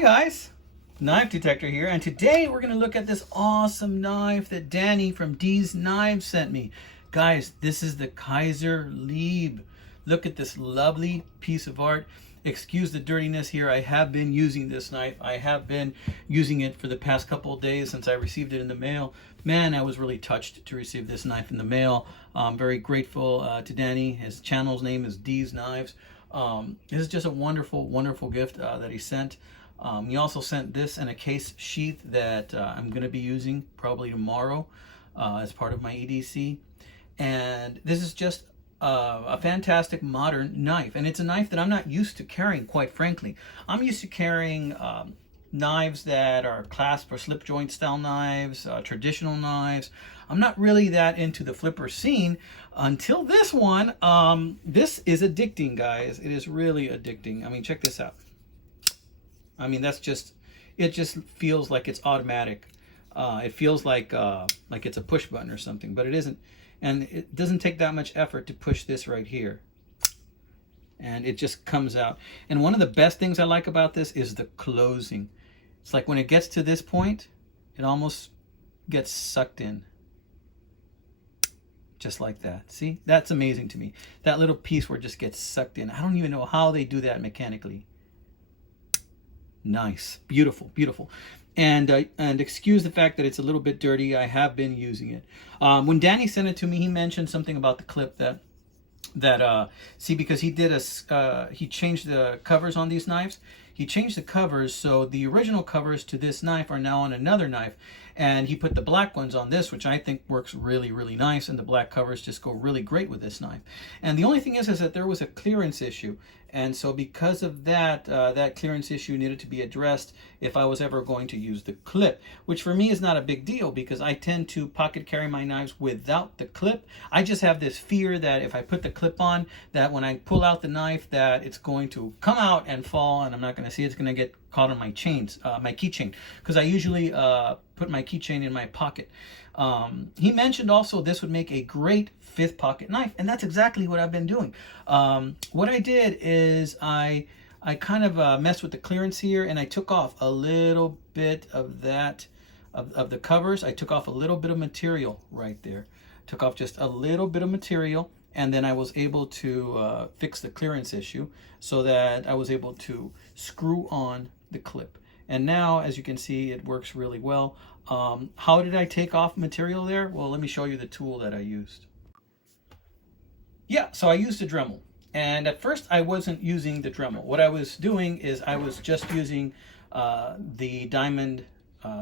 Hi guys, Knife Detector here, and today we're going to look at this awesome knife that Danny from D's Knives sent me. Guys, this is the Kizer Lieb. Look at this lovely piece of art. Excuse the dirtiness here. I have been using this knife. I have been using it for the past couple of days since I received it in the mail. Man, I was really touched to receive this knife in the mail. I'm very grateful to Danny. His channel's name is D's Knives. This is just a wonderful, wonderful gift that he sent. He also sent this in a case sheath that I'm going to be using probably tomorrow as part of my EDC. And this is just a fantastic modern knife. And it's a knife that I'm not used to carrying, quite frankly. I'm used to carrying knives that are clasp or slip joint style knives, traditional knives. I'm not really that into the flipper scene until this one. This is addicting, guys. It is really addicting. I mean, check this out. I mean, that's just, it just feels like it's automatic. It feels like it's a push button or something, but it isn't. And it doesn't take that much effort to push this right here. And it just comes out. And one of the best things I like about this is the closing. It's like when it gets to this point, it almost gets sucked in. Just like that. See, that's amazing to me. That little piece where it just gets sucked in. I don't even know how they do that mechanically. Nice, beautiful, beautiful. And excuse the fact that it's a little bit dirty. I have been using it. When Danny sent it to me, he mentioned something about the clip that see, because he did he changed the covers on these knives. He changed the covers, so the original covers to this knife are now on another knife, and he put the black ones on this, which I think works really, really nice, and the black covers just go really great with this knife. And the only thing is that there was a clearance issue, and so because of that, that clearance issue needed to be addressed if I was ever going to use the clip, which for me is not a big deal because I tend to pocket carry my knives without the clip. I just have this fear that if I put the clip on, that when I pull out the knife, that it's going to come out and fall, and I'm not going to see it's going to get caught on my chains, my keychain, because I usually put my keychain in my pocket. He mentioned also this would make a great fifth pocket knife, and that's exactly what I've been doing. What I did is I kind of messed with the clearance here, and I took off a little bit of that of the covers. I took off a little bit of material right there. Took off just a little bit of material, and then I was able to fix the clearance issue so that I was able to screw on the clip. And now, as you can see, it works really well. How did I take off material there? Well, let me show you the tool that I used. Yeah, so I used a Dremel. And at first I wasn't using the Dremel. What I was doing is I was just using the diamond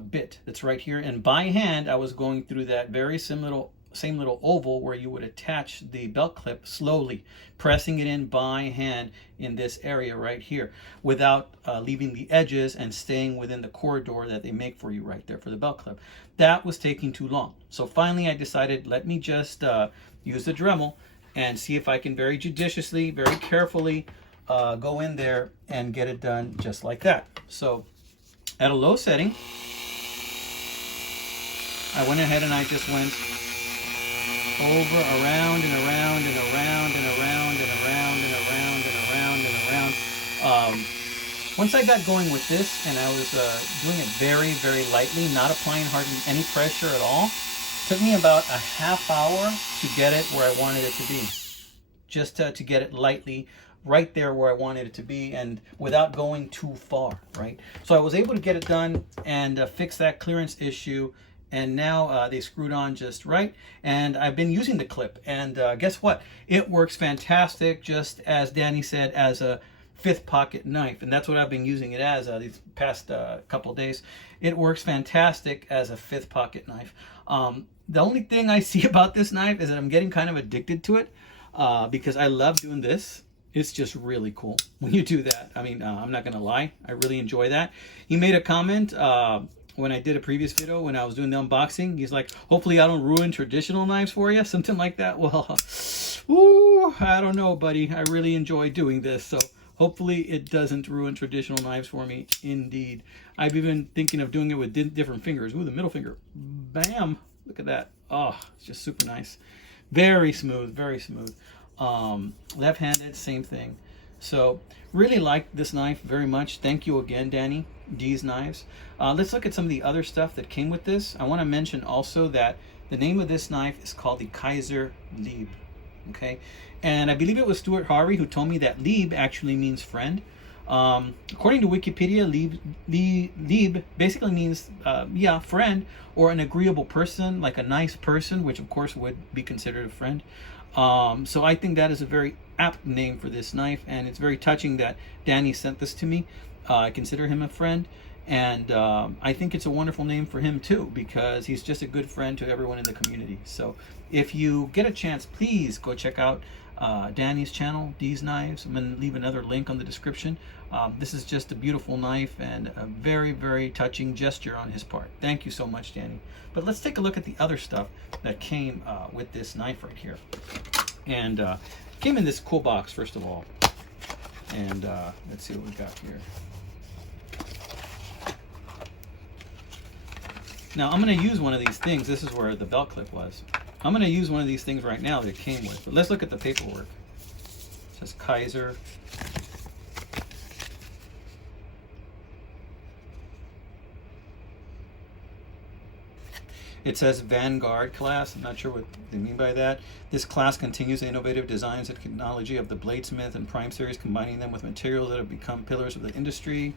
bit that's right here. And by hand, I was going through that very same little oval where you would attach the belt clip slowly, pressing it in by hand in this area right here without leaving the edges and staying within the corridor that they make for you right there for the belt clip. That was taking too long. So finally I decided, let me just use the Dremel and see if I can very judiciously, very carefully go in there and get it done just like that. So at a low setting, I went ahead and I just went over, around, and around, and around, and around, and around, and around, and around, and around. Once I got going with this, and I was doing it very, very lightly, not applying hardly any pressure at all, it took me about a half hour to get it where I wanted it to be. Just to get it lightly right there where I wanted it to be and without going too far, right? So I was able to get it done and fix that clearance issue. And now they screwed on just right, and I've been using the clip, and guess what? It works fantastic, just as Danny said, as a fifth pocket knife, and that's what I've been using it as these past couple of days. It works fantastic as a fifth pocket knife. The only thing I see about this knife is that I'm getting kind of addicted to it because I love doing this. It's just really cool when you do that. I mean, I'm not gonna lie, I really enjoy that. He made a comment when I did a previous video, when I was doing the unboxing, he's like, hopefully I don't ruin traditional knives for you, something like that. Well, ooh, I don't know, buddy. I really enjoy doing this, so hopefully it doesn't ruin traditional knives for me, indeed. I've even thinking of doing it with different fingers. Ooh, the middle finger. Bam! Look at that. Oh, it's just super nice. Very smooth, very smooth. Left-handed, same thing. So really like this knife very much. Thank you again, Danny. these knives. Let's look at some of the other stuff that came with this. I want to mention also that the name of this knife is called the Kizer Lieb. Okay, and I believe it was Stuart Harvey who told me that Lieb actually means friend. According to Wikipedia, Lieb basically means, yeah, friend, or an agreeable person, like a nice person, which of course would be considered a friend. So I think that is a very apt name for this knife, and it's very touching that Danny sent this to me. I consider him a friend, and I think it's a wonderful name for him too, because he's just a good friend to everyone in the community. So if you get a chance, please go check out Danny's channel, These Knives. I'm going to leave another link on the description. This is just a beautiful knife and a very, very touching gesture on his part. Thank you so much, Danny. But let's take a look at the other stuff that came with this knife right here. And came in this cool box, first of all. And let's see what we got here. Now I'm going to use one of these things. This is where the belt clip was. I'm going to use one of these things right now that it came with. But let's look at the paperwork. It says Kaiser. It says Vanguard class. I'm not sure what they mean by that. This class continues the innovative designs and technology of the Bladesmith and Prime series, combining them with materials that have become pillars of the industry.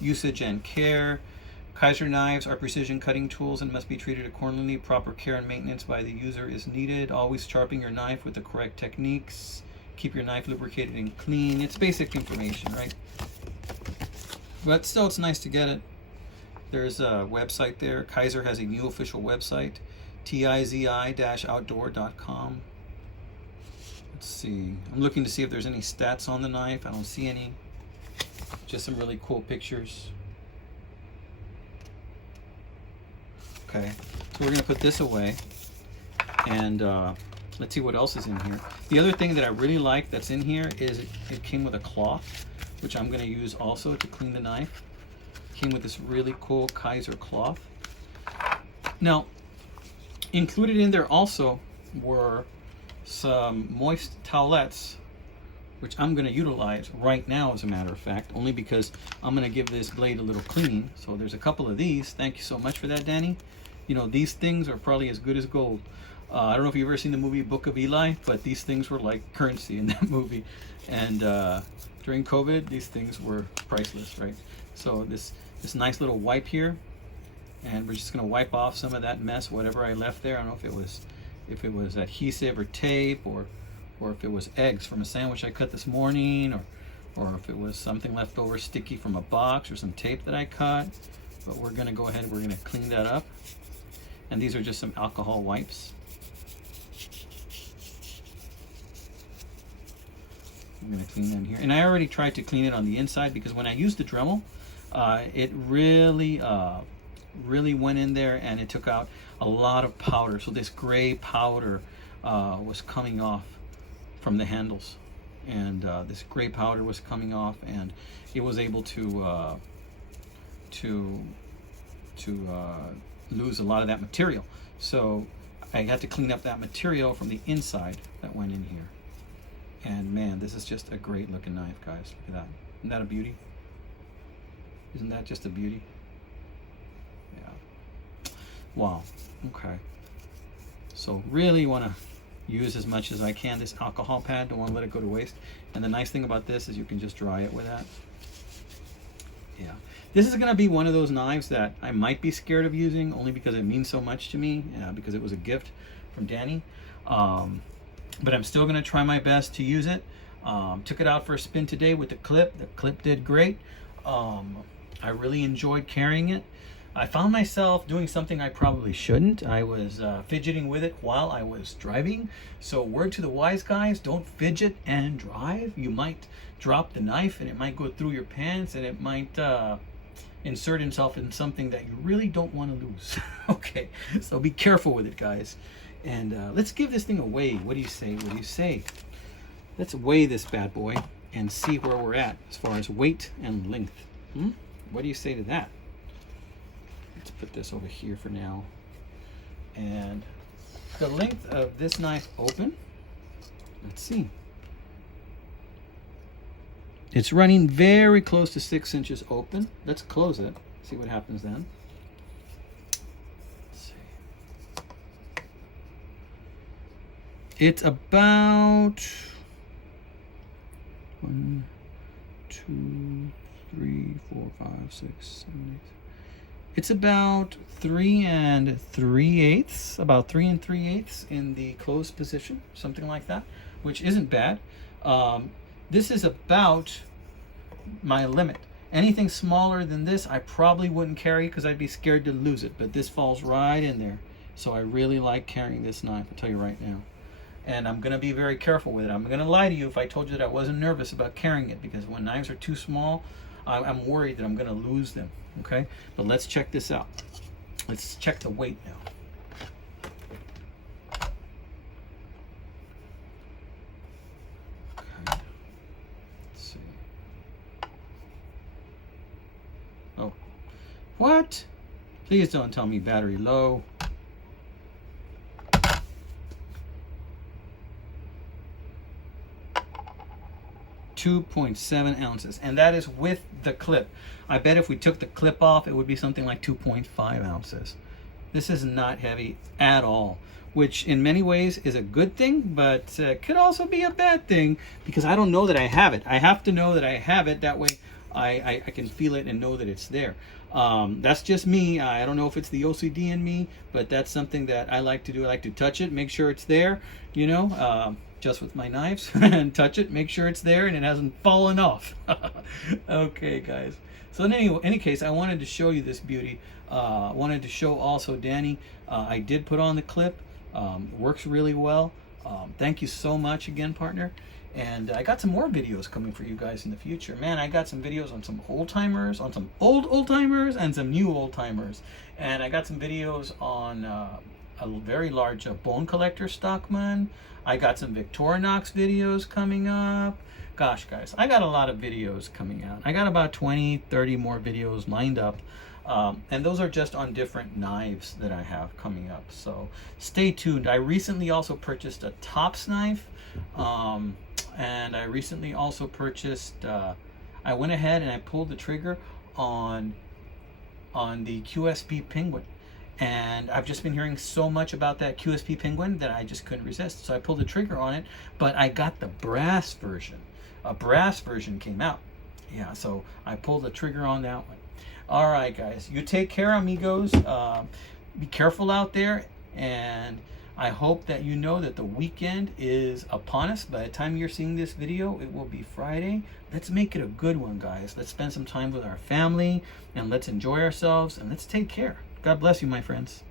Usage and care. Kizer knives are precision cutting tools and must be treated accordingly. Proper care and maintenance by the user is needed. Always sharpen your knife with the correct techniques. Keep your knife lubricated and clean. It's basic information, right? But still, it's nice to get it. There's a website there. Kizer has a new official website, tizi-outdoor.com. Let's see. I'm looking to see if there's any stats on the knife. I don't see any. Just some really cool pictures. Okay, so we're going to put this away, and let's see what else is in here. The other thing that I really like that's in here is it came with a cloth, which I'm going to use also to clean the knife. It came with this really cool Kizer cloth. Now, included in there also were some moist towelettes, which I'm going to utilize right now, as a matter of fact, only because I'm going to give this blade a little cleaning. So there's a couple of these. Thank you so much for that, Danny. You know, these things are probably as good as gold. I don't know if you've ever seen the movie Book of Eli, but these things were like currency in that movie. And during COVID, these things were priceless, right? So this nice little wipe here, and we're just going to wipe off some of that mess, whatever I left there. I don't know if it was adhesive or tape, or if it was eggs from a sandwich I cut this morning, or if it was something left over sticky from a box or some tape that I cut. But we're going to go ahead and we're going to clean that up. And these are just some alcohol wipes. I'm going to clean them here. And I already tried to clean it on the inside, because when I used the Dremel, it really went in there and it took out a lot of powder. So this gray powder was coming off from the handles, and this gray powder was coming off, and it was able to lose a lot of that material. So I had to clean up that material from the inside that went in here. And man, this is just a great looking knife, guys. Look at that. Isn't that a beauty? Isn't that just a beauty? Yeah. Wow. Okay. So really want to use as much as I can this alcohol pad. Don't want to let it go to waste. And the nice thing about this is you can just dry it with that. Yeah. This is going to be one of those knives that I might be scared of using, only because it means so much to me, because it was a gift from Danny. But I'm still going to try my best to use it. Took it out for a spin today with the clip. The clip did great. I really enjoyed carrying it. I found myself doing something I probably shouldn't. I was fidgeting with it while I was driving. So word to the wise guys, don't fidget and drive. You might drop the knife and it might go through your pants, and it might insert itself in something that you really don't want to lose. Okay, so be careful with it, guys. And let's give this thing a weigh. What do you say? What do you say? Let's weigh this bad boy and see where we're at as far as weight and length. What do you say to that? Let's put this over here for now. And the length of this knife open, let's see. It's running very close to 6 inches open. Let's close it. See what happens then. Let's see. It's about 1, 2, 3, 4, 5, 6, 7, 8. It's about 3 3/8, about 3 3/8 in the closed position, something like that, which isn't bad. This is about my limit. Anything smaller than this, I probably wouldn't carry because I'd be scared to lose it. But this falls right in there, so I really like carrying this knife. I'll tell you right now. And I'm going to be very careful with it. I'm going to lie to you if I told you that I wasn't nervous about carrying it, because when knives are too small, I'm worried that I'm going to lose them. Okay, but let's check this out. Let's check the weight now. Okay. Let's see. Oh, what? Please don't tell me battery low. 2.7 ounces, and that is with the clip. I bet if we took the clip off, it would be something like 2.5 ounces. This is not heavy at all, which in many ways is a good thing, but could also be a bad thing, because I don't know that I have it. I have to know that I have it. That way I can feel it and know that it's there. That's just me. I don't know if it's the OCD in me, but that's something that I like to do. I like to touch it, make sure it's there, you know, just with my knives, and touch it, make sure it's there and it hasn't fallen off. Okay, guys. So in any case, I wanted to show you this beauty. Wanted to show also Danny. I did put on the clip. Works really well. Thank you so much again, partner. And I got some more videos coming for you guys in the future. Man, I got some videos on some old timers, on some old timers, and some new old timers. And I got some videos on a very large bone collector stockman. I got some Victorinox videos coming up. Gosh, guys, I got a lot of videos coming out. I got about 20, 30 more videos lined up. And those are just on different knives that I have coming up. So stay tuned. I recently also purchased a Tops knife. And I recently also purchased, I went ahead and I pulled the trigger on the QSP Penguin. And I've just been hearing so much about that QSP Penguin that I just couldn't resist. So I pulled the trigger on it, but I got the brass version. A brass version came out. Yeah, so I pulled the trigger on that one. All right, guys, you take care, amigos. Be careful out there, and I hope that you know that the weekend is upon us. By the time you're seeing this video, it will be Friday. Let's make it a good one, guys. Let's spend some time with our family, and let's enjoy ourselves, and let's take care. God bless you, my friends.